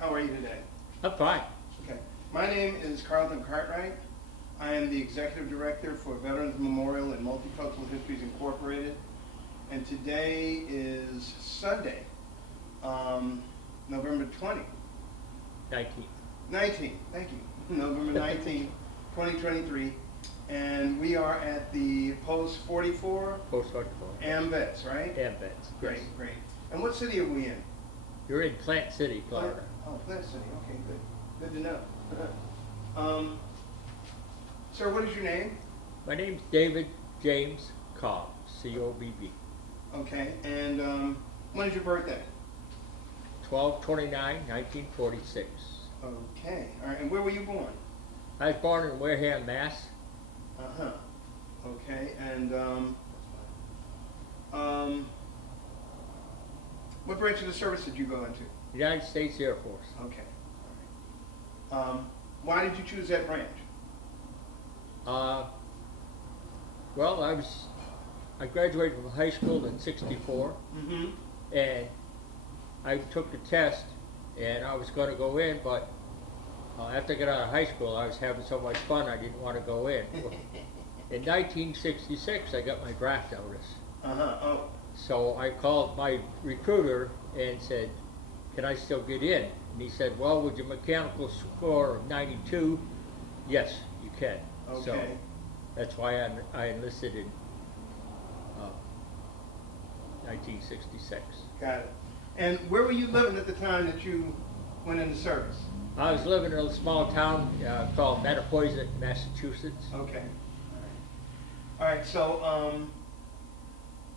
How are you today? I'm fine. Okay. My name is Carlton Cartwright. I am the Executive Director for Veterans Memorial and Multicultural Histories Incorporated. And today is Sunday, November 20th. 19th, thank you. November 19th, 2023. And we are at the Post 44. Post 44. AMVETS, right? AMVETS. Great, yes. great. And what city are we in? You're in Plant City, Florida. Oh, Plant City. Okay, good. Good to know. Sir, what is your name? My name's David James Cobb, C-O-B-B. Okay, and when is your birthday? 12/29/1946. Okay, all right. And where were you born? I was born in Wareham, Mass. Uh-huh. Okay, and what branch of the service did you go into? United States Air Force. Okay, all right. Why did you choose that branch? Well, I graduated from high school in '64, and I took the test, and I was going to go in, but after I got out of high school, I was having so much fun, I didn't want to go in. In 1966, I got my draft notice. Oh. So I called my recruiter and said, can I still get in? And he said, well, with your mechanical score of 92, yes, you can. Okay. So that's why I enlisted in 1966. Got it. And where were you living at the time that you went into service? I was living in a small town called Mattapoisett, Massachusetts. Okay. All right, so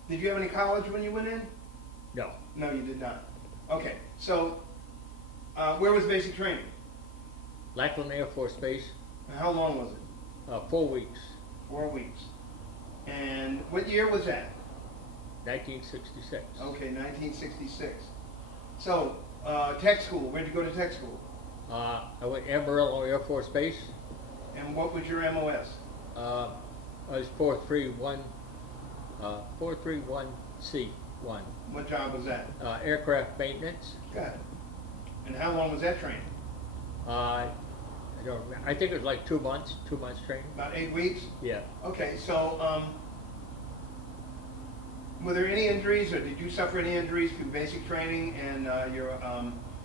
did you have any college when you went in? No. No, you did not. Okay, so where was basic training? Lackland Air Force Base. And how long was it? 4 weeks. 4 weeks. And what year was that? 1966. Okay, 1966. So, tech school, where'd you go to tech school? I went Amarillo Air Force Base. And what was your MOS? I was 431C1. What job was that? Aircraft maintenance. Got it. And how long was that training? I don't remember. I think it was like 2 months. 2 months training. About 8 weeks? Yeah. Okay, so were there any injuries, or did you suffer any injuries through basic training and your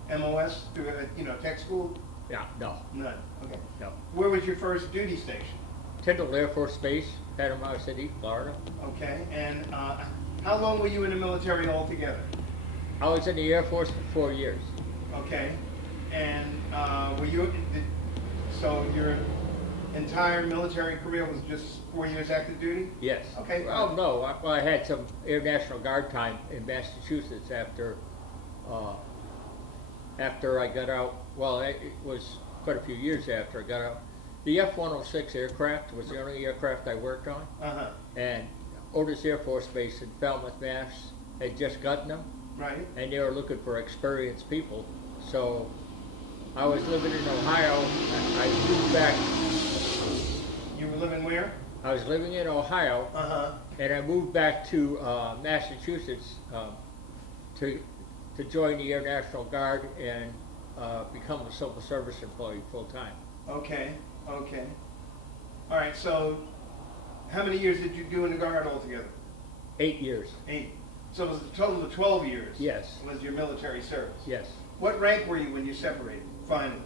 MOS through tech school? Yeah. No. None. Okay. No. Where was your first duty station? Tyndall Air Force Base, Panama City, Florida. Okay, and how long were you in the military altogether? I was in the Air Force for 4 years. Okay, and so your entire military career was just 4 years active duty? Yes. Okay. Well, no. I had some Air National Guard time in Massachusetts after I got out. Well, it was quite a few years after I got out. The F-106 aircraft was the only aircraft I worked on. And Otis Air Force Base in Falmouth, Mass. had just gotten them. Right. And they were looking for experienced people. So I was living in Ohio. I moved back. You were living where? I was living in Ohio. And I moved back to Massachusetts to join the Air National Guard and become a civil service employee full time. Okay, okay. All right, so how many years did you do in the Guard altogether? 8 years. 8. So it was a total of 12 years? Yes. Was your military service? Yes. What rank were you when you separated, finally,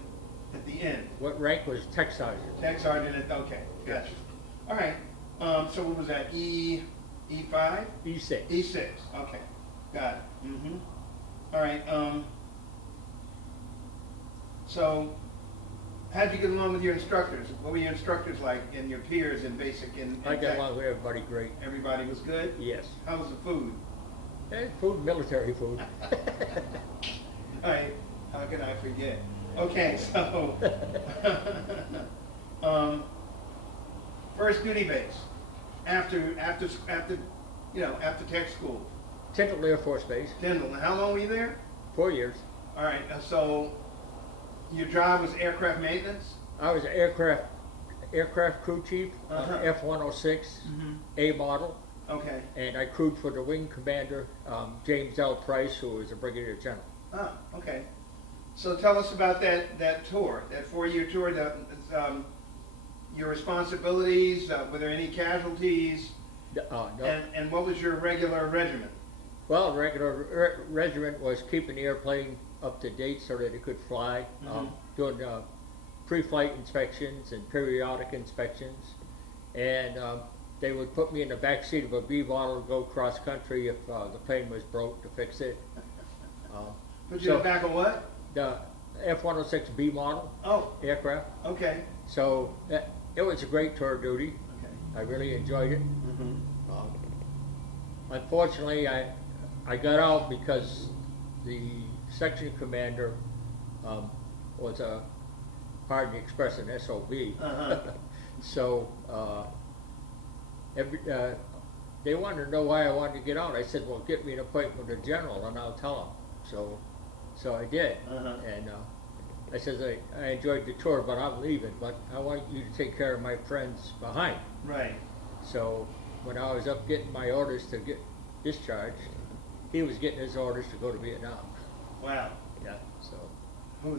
at the end? What rank was tech sergeant? Tech sergeant, okay, gotcha. All right, so what was that, E5? E6. E6, okay, got it. All right, so how did you get along with your instructors? What were your instructors like and your peers in basic and I got along with everybody great. Everybody was good? Yes. How was the food? Food, military food. All right, how can I forget? Okay, so first duty base after tech school. Tyndall Air Force Base. Tyndall. Now, how long were you there? 4 years. All right, so your job was aircraft maintenance? I was an aircraft crew chief on F-106 A model. Okay. And I crewed for the wing commander, James L. Price, who was a brigadier general. Ah, okay. So tell us about that tour, that 4-year tour, your responsibilities, were there any casualties? No. And what was your regular regiment? Well, regular regiment was keeping the airplane up to date so that it could fly, doing pre-flight inspections and periodic inspections, and they would put me in the back seat of a B model to go cross country if the plane was broke to fix it. Put you in the back of what? The F-106 B model aircraft. Okay. So it was a great tour of duty. Okay. I really enjoyed it. Unfortunately, I got out because the section commander was pardon the expression, SOB. So they wanted to know why I wanted to get out. I said, well, get me an appointment with the general and I'll tell him. So I did. And I said, I enjoyed the tour, but I'm leaving, but I want you to take care of my friends behind. Right. So when I was up getting my orders to get discharged, he was getting his orders to go to Vietnam. Wow. Yeah. So who,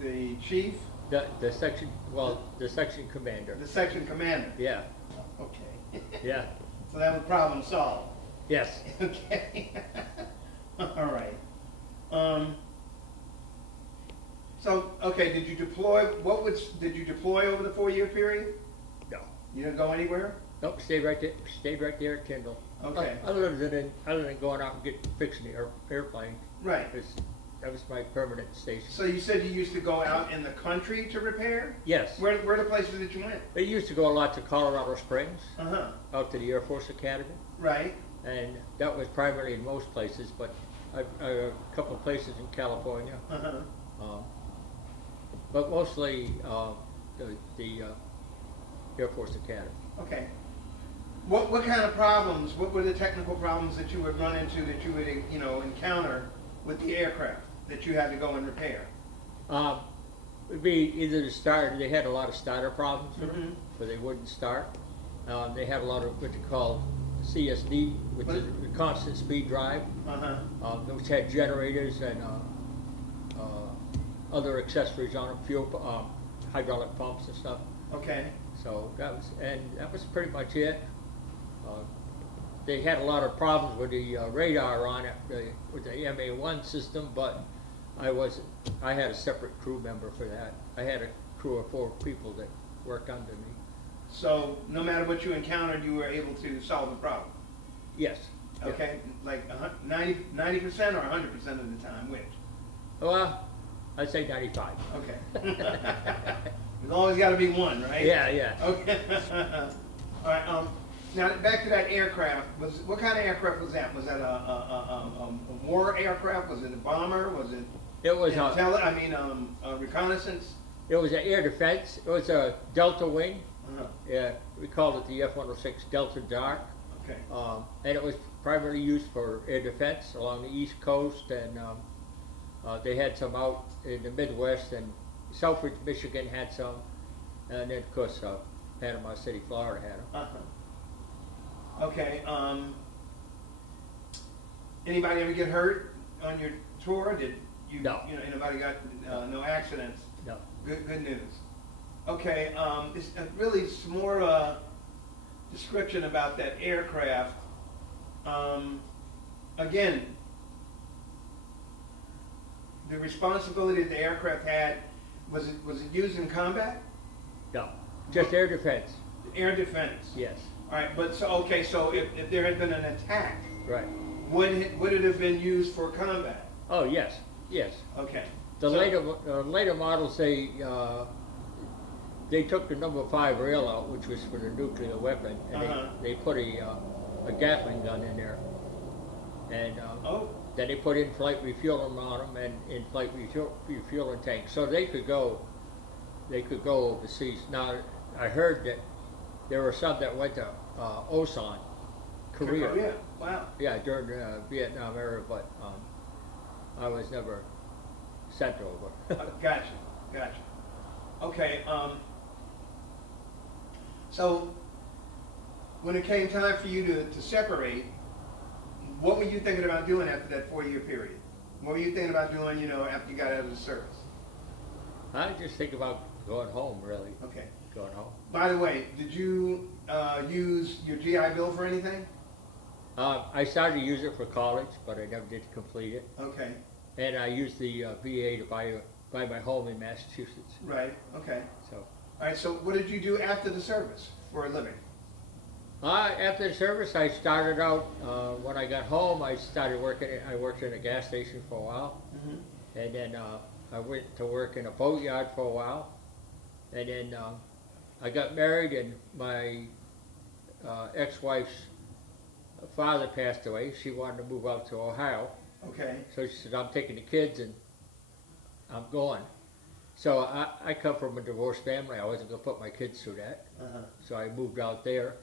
the chief? the section, the section commander. The section commander. Yeah. Okay. Yeah. So that was problem solved. Yes. Okay. All right. So, okay, did you deploy, did you deploy over the 4-year period? No. You didn't go anywhere? Nope, stayed right there at Tyndall. Okay. Other than going out and fixing the airplane. Right. That was my permanent station. So you said you used to go out in the country to repair? Yes. Where are the places that you went? I used to go a lot to Colorado Springs, Uh-huh. out to the Air Force Academy. Right. And that was primarily in most places, but a couple of places in California. Uh-huh. But mostly the Air Force Academy. Okay. What kind of problems, what were the technical problems that you would run into, that you would, encounter with the aircraft that you had to go and repair? It'd be either the starter, they had a lot of starter problems with them, where they wouldn't start. They had a lot of what you call CSD, which is the constant speed drive, which had generators and other accessories on them, fuel, hydraulic pumps and stuff. Okay. So that was pretty much it. They had a lot of problems with the radar on it, with the MA1 system, but I had a separate crew member for that. I had a crew of 4 people that worked under me. So no matter what you encountered, you were able to solve the problem? Yes. Okay, like 90% or 100% of the time, which? Well, I'd say 95. Okay. There's always got to be one, right? Yeah, yeah. Okay. All right. Now back to that aircraft. What kind of aircraft was that? Was that a war aircraft? Was it a bomber? Was it? It was reconnaissance. It was an air defense. It was a Delta wing. Yeah, we called it the F-106 Delta Dark. Okay. And it was primarily used for air defense along the East Coast, and they had some out in the Midwest, and Southbridge, Michigan had some, and then of course Panama City, Florida had them. Okay. Anybody ever get hurt on your tour? Did you? No. Anybody got no accidents? No. Good news. Okay. It's really some more description about that aircraft. Again, the responsibility that the aircraft had, was it used in combat? No, just air defense. Air defense. Yes. All right, but so if there had been an attack, Right. would it have been used for combat? Oh yes, yes. Okay. The later models, they took the number 5 rail out, which was for the nuclear weapon, and they put a Gatling gun in there, and then they put in-flight refueling on them and in-flight refueling tanks, so they could go overseas. Now I heard that there were some that went to Osan, Korea. Korea. Wow. Yeah, during the Vietnam era, but I was never sent over. Gotcha. Okay. So when it came time for you to separate, what were you thinking about doing after that 4-year period? What were you thinking about doing, you know, after you got out of the service? I just think about going home, really. Okay. Going home. By the way, did you use your GI Bill for anything? I started to use it for college, but I never did complete it. Okay. And I used the VA to buy my home in Massachusetts. Right. Okay. So. All right. So what did you do after the service for a living? After the service, I started out, when I got home, I worked in a gas station for a while. Mm-hmm. And then I went to work in a boatyard for a while. And then I got married, and my ex-wife's father passed away. She wanted to move out to Ohio. Okay. So she said, I'm taking the kids and I'm going. So I come from a divorced family. I wasn't going to put my kids through that. Uh-huh. So I moved out there.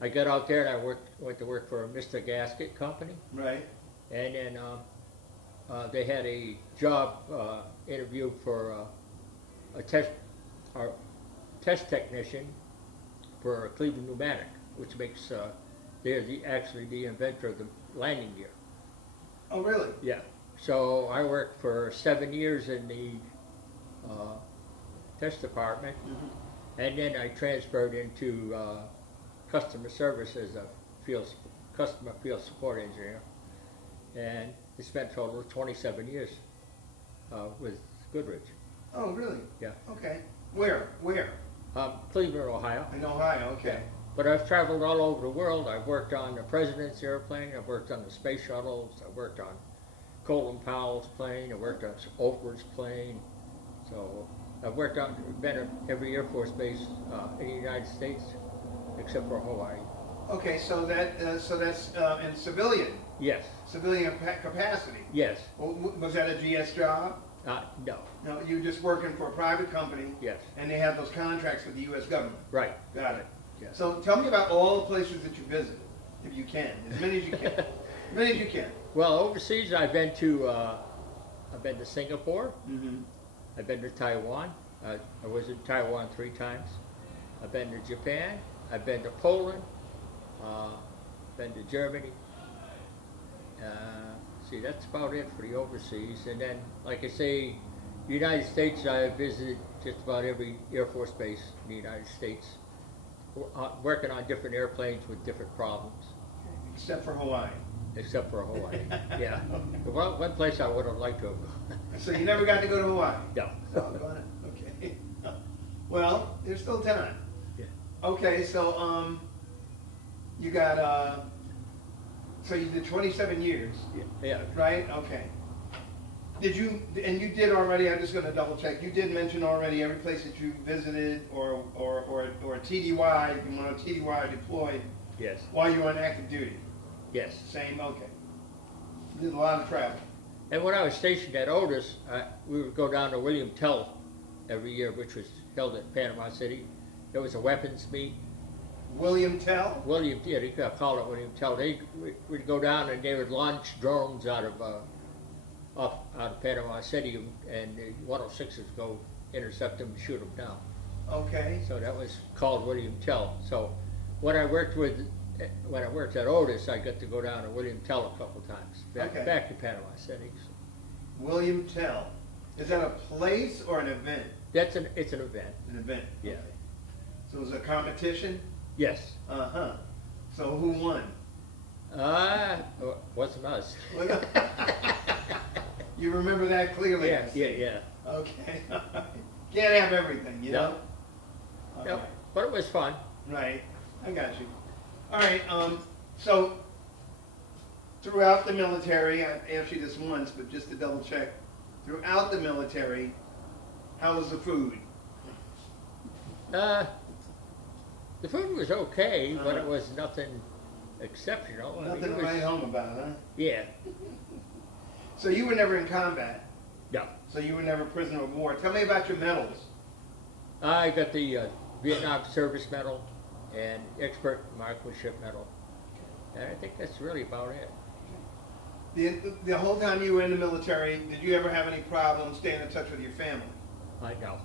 I got out there and I went to work for a Mr. Gasket company. Right. And then they had a job interview for a test technician for Cleveland Pneumatic, which makes, they're actually the inventor of the landing gear. Oh, really? Yeah. So I worked for 7 years in the test department, mm-hmm. and then I transferred into customer service as a customer field support engineer, and I spent a total of 27 years with Goodrich. Oh, really? Yeah. Okay. Where? Cleveland, Ohio. In Ohio, okay. Yeah. But I've traveled all over the world. I've worked on the President's airplane, I've worked on the space shuttles, I've worked on Colin Powell's plane, I worked on Oakwood's plane. So I've been at every Air Force base in the United States, except for Hawaii. Okay, so that's in civilian. Yes. Civilian capacity. Yes. Was that a GS job? No. No, you were just working for a private company. Yes. And they have those contracts with the U.S. government. Right. Got it. Yes. So tell me about all the places that you visited, if you can, as many as you can. As many as you can. Well, overseas I've been to Singapore. Mm-hmm. I've been to Taiwan. I was in Taiwan 3 times. I've been to Japan. I've been to Poland. Been to Germany. See, that's about it for the overseas. And then, like I say, the United States, I visited just about every Air Force base in the United States, working on different airplanes with different problems. Except for Hawaii. Except for Hawaii, yeah. Well, one place I would have liked to have gone. So you never got to go to Hawaii? No. Oh, got it. Okay. Well, there's still time. Yeah. Okay, so you got so you did 27 years. Yeah. Right? Okay. Did you, and you did already, I'm just going to double check, you did mention already every place that you visited or TDY, you went on TDY deployed. Yes. While you were on active duty. Yes. Same, okay. You did a lot of travel. And when I was stationed at Otis, we would go down to William Tell every year, which was held at Panama City. There was a weapons meet. William Tell? Yeah, they call it William Tell. We'd go down and they would launch drones out of Panama City, and the 106s go intercept them and shoot them down. Okay. So that was called William Tell. So when I worked at Otis, I got to go down to William Tell a couple times, back to Panama City. So. William Tell. Is that a place or an event? It's an event. An event. Yeah. Okay. So it was a competition? Yes. Uh-huh. So who won? Wasn't us. You remember that clearly? Yeah. Okay. Can't have everything, you know? Okay. No, but it was fun. Right. I got you. All right. So throughout the military, I asked you this once, but just to double check, throughout the military, how was the food? The food was okay, but it was nothing exceptional. Nothing to write home about, huh? Yeah. So you were never in combat? No. So you were never prisoner of war. Tell me about your medals. I got the Vietnam Service Medal and Expert Marksmanship Medal. And I think that's really about it. The whole time you were in the military, did you ever have any problems staying in touch with your family? No.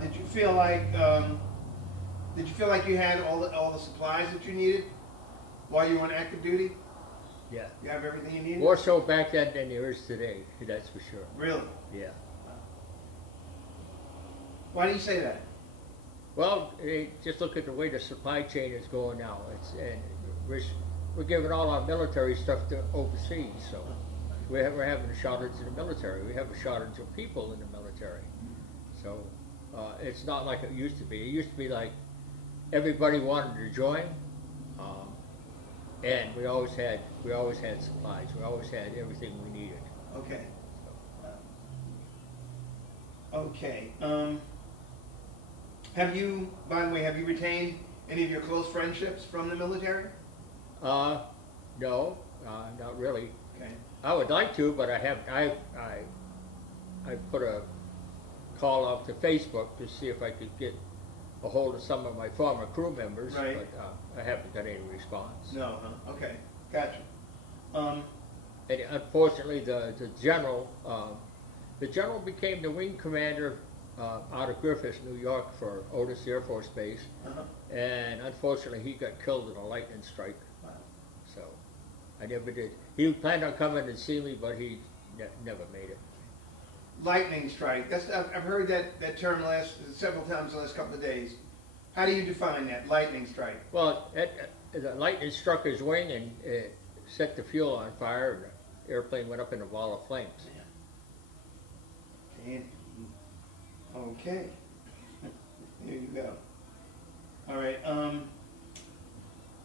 Did you feel like you had all the supplies that you needed while you were on active duty? Yeah. You have everything you need? More so back then than there is today, that's for sure. Really? Yeah. Why do you say that? Well, just look at the way the supply chain is going now. And we're giving all our military stuff to overseas, so we're having a shortage in the military. We have a shortage of people in the military. So it's not like it used to be. It used to be like everybody wanted to join, and we always had supplies. We always had everything we needed. Okay. Okay. Have you, by the way, have you retained any of your close friendships from the military? No, not really. Okay. I would like to, but I put a call out to Facebook to see if I could get a hold of some of my former crew members, Right. but I haven't got any response. No, huh? Okay. Gotcha. And unfortunately, the general became the wing commander out of Griffith, New York, for Otis Air Force Base, and unfortunately, he got killed in a lightning strike. Wow. So I never did. He planned on coming and see me, but he never made it. Lightning strike. I've heard that term several times the last couple of days. How do you define that, lightning strike? Well, the lightning struck his wing and set the fuel on fire, and the airplane went up in a ball of flames. And, okay. There you go. All right.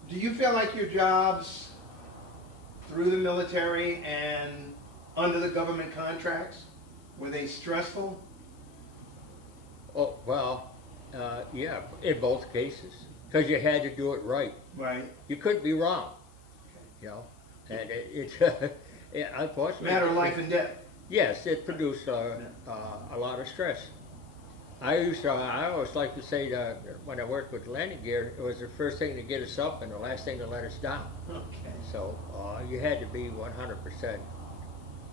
Do you feel like your jobs through the military and under the government contracts, were they stressful? Oh, well, yeah, in both cases, because you had to do it right. Right. You couldn't be wrong, you know, and unfortunately. Matter of life and death. Yes, it produced a lot of stress. I always like to say that when I worked with landing gear, it was the first thing to get us up and the last thing to let us down. Okay. So you had to be 100%.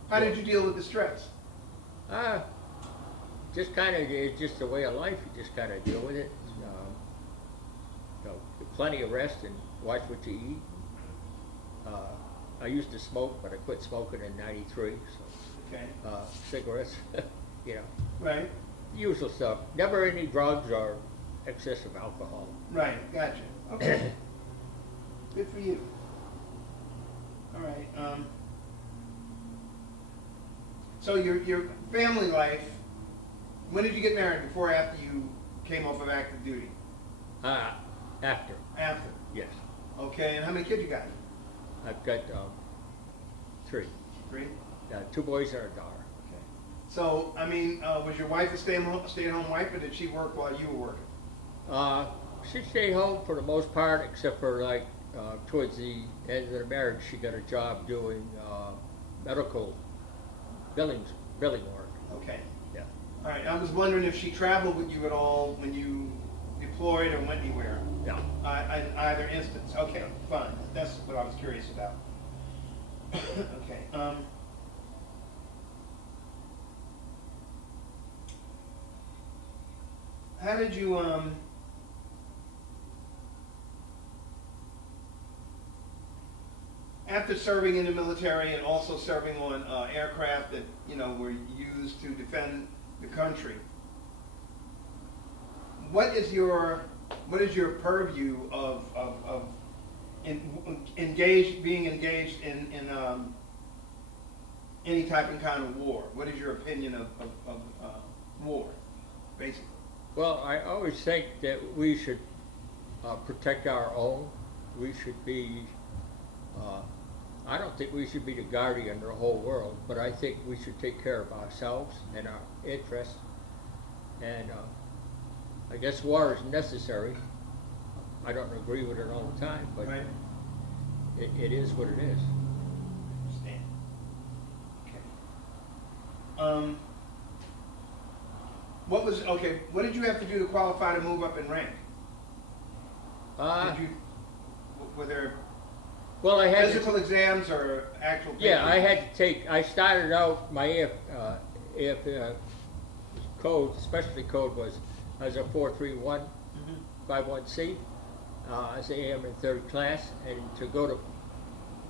How did you deal with the stress? Just kind of, it's just a way of life. You just kind of deal with it. You know, plenty of rest and watch what you eat. I used to smoke, but I quit smoking in '93. So, Okay. cigarettes, you know, Right. usual stuff. Never any drugs or excessive alcohol. Right. Gotcha. Okay. Good for you. All right. So your family life. When did you get married? Before or after you came off of active duty? After, After. yes. Okay. And how many kids you got? I've got 3. 3. 2 boys and a daughter. Okay. So I mean, was your wife a stay-at-home wife, or did she work while you were working? She stayed home for the most part, except for like towards the end of the marriage, she got a job doing medical billing work. Okay. Yeah. All right. I was wondering if she traveled with you at all when you deployed or went anywhere. No. In either instance. Okay. Fine. That's what I was curious about. Okay. How did you after serving in the military and also serving on aircraft that were used to defend the country? What is your purview of being engaged in any type and kind of war? What is your opinion of war, basically? Well, I always think that we should protect our own. We should be, I don't think we should be the guardian of the whole world, but I think we should take care of ourselves and our interests. And I guess war is necessary. I don't agree with it all the time, but Right. it is what it is. Understand. Okay. What did you have to do to qualify to move up in rank? Were there Well, I had physical exams or actual papers? Yeah, I had to take. I started out my AF code, specialty code was as a 43151C as AM in 3rd class, and to go to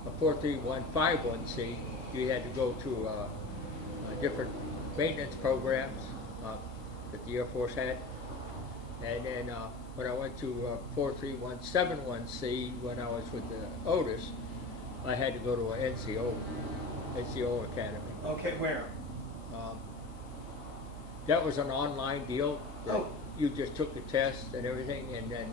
a 43151C, you had to go to different maintenance programs that the Air Force had. And then when I went to 43171C, when I was with the Otis, I had to go to an NCO Academy. Okay, where? That was an online deal. Oh. You just took the test and everything, and then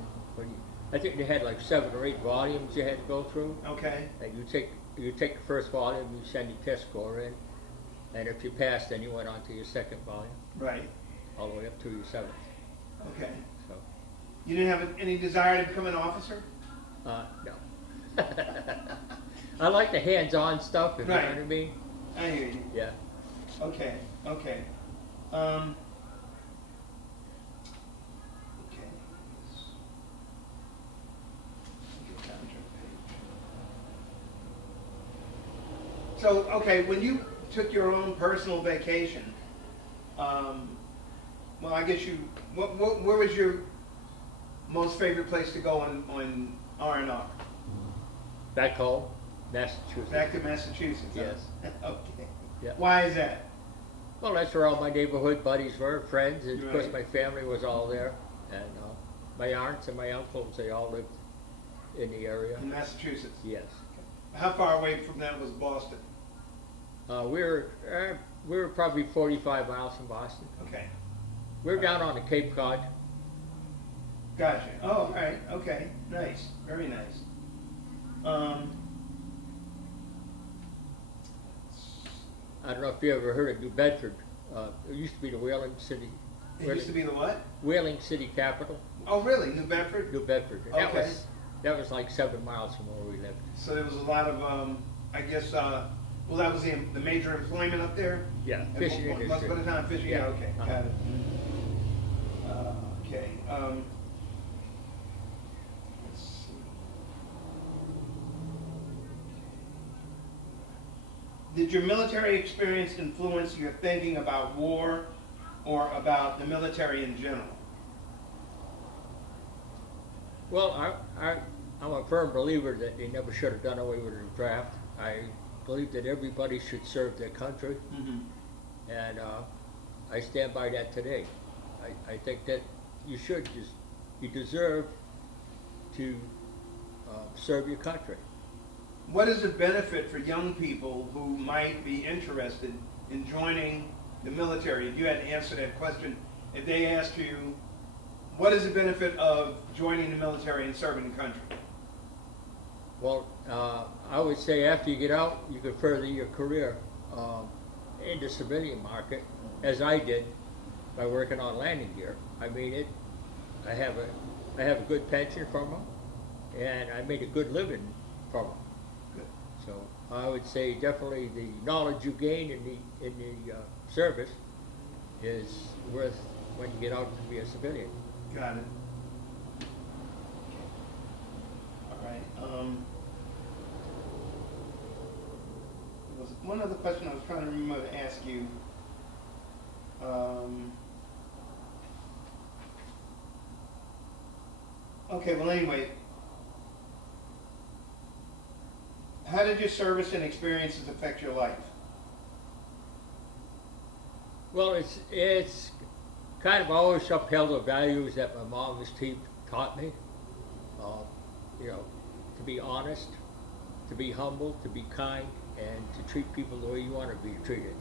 I think they had like 7 or 8 volumes you had to go through. Okay. And you take the first volume, you send your test score in, and if you passed, then you went on to your second volume. Right. All the way up to your 7th. Okay. So. You didn't have any desire to become an officer? No. I like the hands-on stuff, if you know what I mean. I hear you. Yeah. Okay. Okay. So, okay, when you took your own personal vacation, well, I guess where was your most favorite place to go on R&R? Back home, Massachusetts. Back to Massachusetts? Yes. Okay. Yeah. Why is that? Well, that's where all my neighborhood buddies were, friends, and of course Right. my family was all there, and my aunts and my uncles, they all lived in the area. In Massachusetts? Yes. How far away from that was Boston? We were probably 45 miles from Boston. Okay. We were down on the Cape Cod. Gotcha. Oh, all right. Okay. Nice. Very nice. I don't know if you ever heard of New Bedford. It used to be the Whaling City. It used to be the what? Whaling City capital. Oh, really? New Bedford? New Bedford. And Okay. that was like 7 miles from where we lived. So there was a lot of, I guess, well, that was the major employment up there? Yeah, And fishing Once industry. upon a time, fishing, Yeah. yeah, okay, Uh-huh. got it. Okay, let's see. Did your military experience influence your thinking about war or about the military in general? Well, I'm a firm believer that they never should have done away with the draft. I believe that everybody should serve their country, and I stand by that today. I think that you deserve to serve your country. What is the benefit for young people who might be interested in joining the military? If you had to answer that question, if they asked you, what is the benefit of joining the military and serving the country? Well, I would say after you get out, you can further your career in the civilian market, as I did by working on landing gear. I mean, I have a good pension from them, and I made a good living from them. Good. So I would say definitely the knowledge you gain in the service is worth when you get out to be a civilian. Got it. All right. There was one other question I was trying to remember to ask you. Okay, well anyway, how did your service and experiences affect your life? Well, it's kind of always upheld the values that my mom and Steve taught me. You know, to be honest, to be humble, to be kind, and to treat people the way you want to be treated.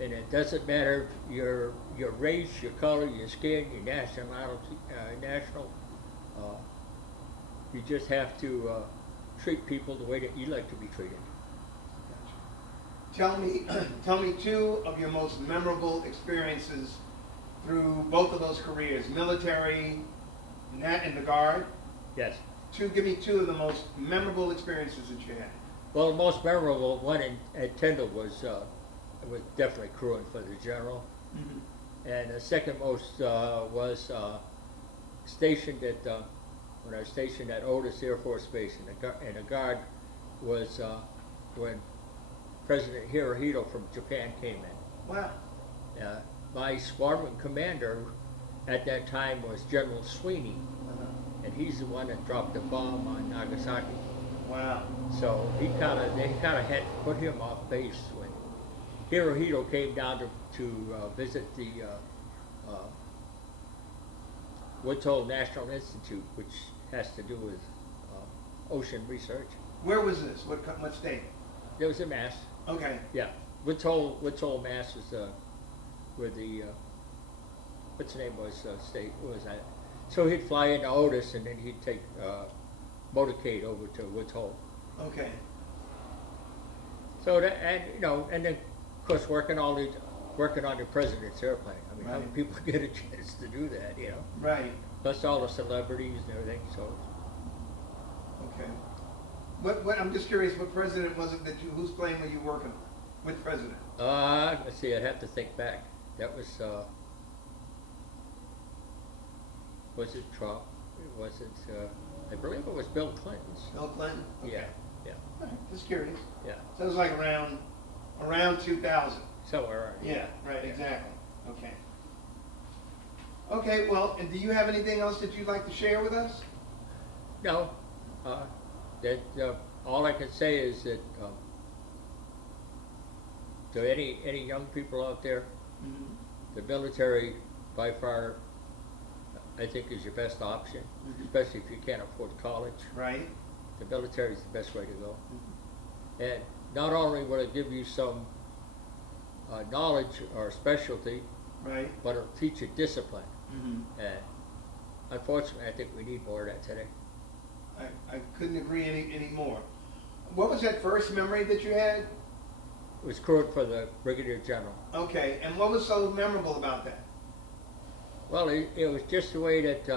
And it doesn't matter your race, your color, your skin, your nationality, you just have to treat people the way that you like to be treated. Tell me 2 of your most memorable experiences through both of those careers, military and the Guard. Yes. Give me 2 of the most memorable experiences that you had. Well, the most memorable one at Tyndall was definitely crewing for the general. And the second most was stationed at when I was stationed at Otis Air Force Base in the Guard was when President Hirohito from Japan came in. Wow. My squadron commander at that time was General Sweeney, and he's the one that dropped the bomb on Nagasaki. Wow. So they kind of had to put him off base when Hirohito came down to visit the Woods Hole National Institute, which has to do with ocean research. Where was this? What state? There was in Mass. Okay. Yeah, Woods Hole, Mass is where the what's the name was state? What was that? So he'd fly into Otis, and then he'd take motorcade over to Woods Hole. Okay. So that, and you know, and then of course working on the president's airplane. I mean, how many people get a chance to do that? You know. Right. Plus all the celebrities and everything. So. Okay. What I'm just curious. What president was it whose plane were you working on? With president? Let's see. I'd have to think back. That was it Trump? Was it? I believe it was Bill Clinton's. Bill Clinton? Okay. Yeah, yeah. All right, just curious. Yeah. So it was like around 2000. Somewhere around. Yeah, right, Yeah. exactly. Okay. Okay, well, and do you have anything else that you'd like to share with us? No. That all I can say is that to any young people out there, Mm-hmm. the military by far I think is your best option, Mhm. especially if you can't afford college. Right. The military is the best way to go. Mm-hmm. And not only will it give you some knowledge or specialty, Right. but it'll teach you discipline. Mm-hmm. And unfortunately, I think we need more of that today. I couldn't agree any more. What was that first memory that you had? It was crewed for the Brigadier General. Okay, and what was so memorable about that? Well, it was just the way that,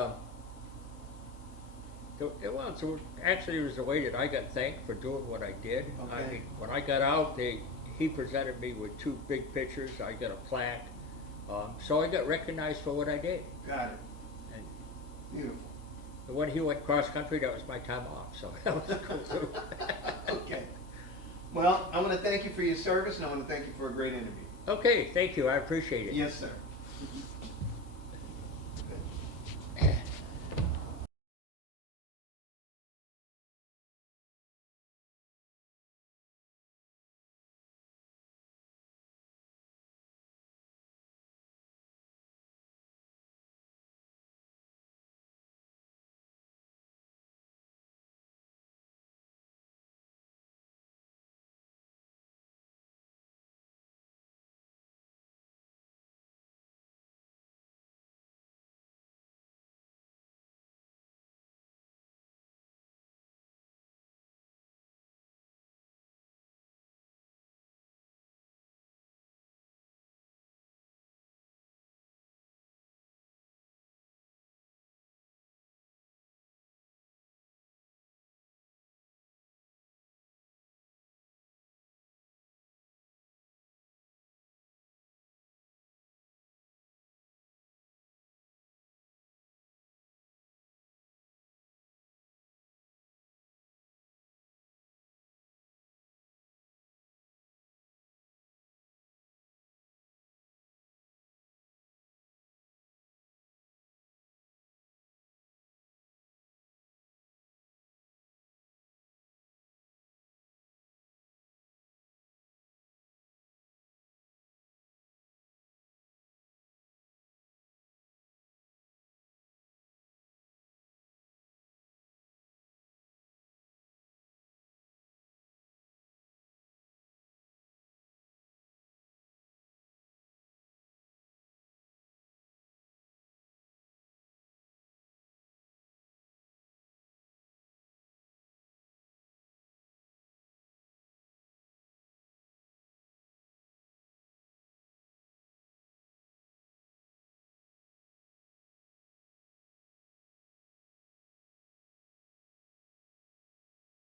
actually it was the way that I got thanked for doing what I did. I Okay. mean, when I got out, he presented me with 2 big pictures. I got a plaque. So I got recognized for what I did. Got it. And Beautiful. when he went cross country, that was my time off. So that was cool too. Okay. Well, I want to thank you for your service, and I want to thank you for a great interview. Okay, thank you. I appreciate it. Yes, sir.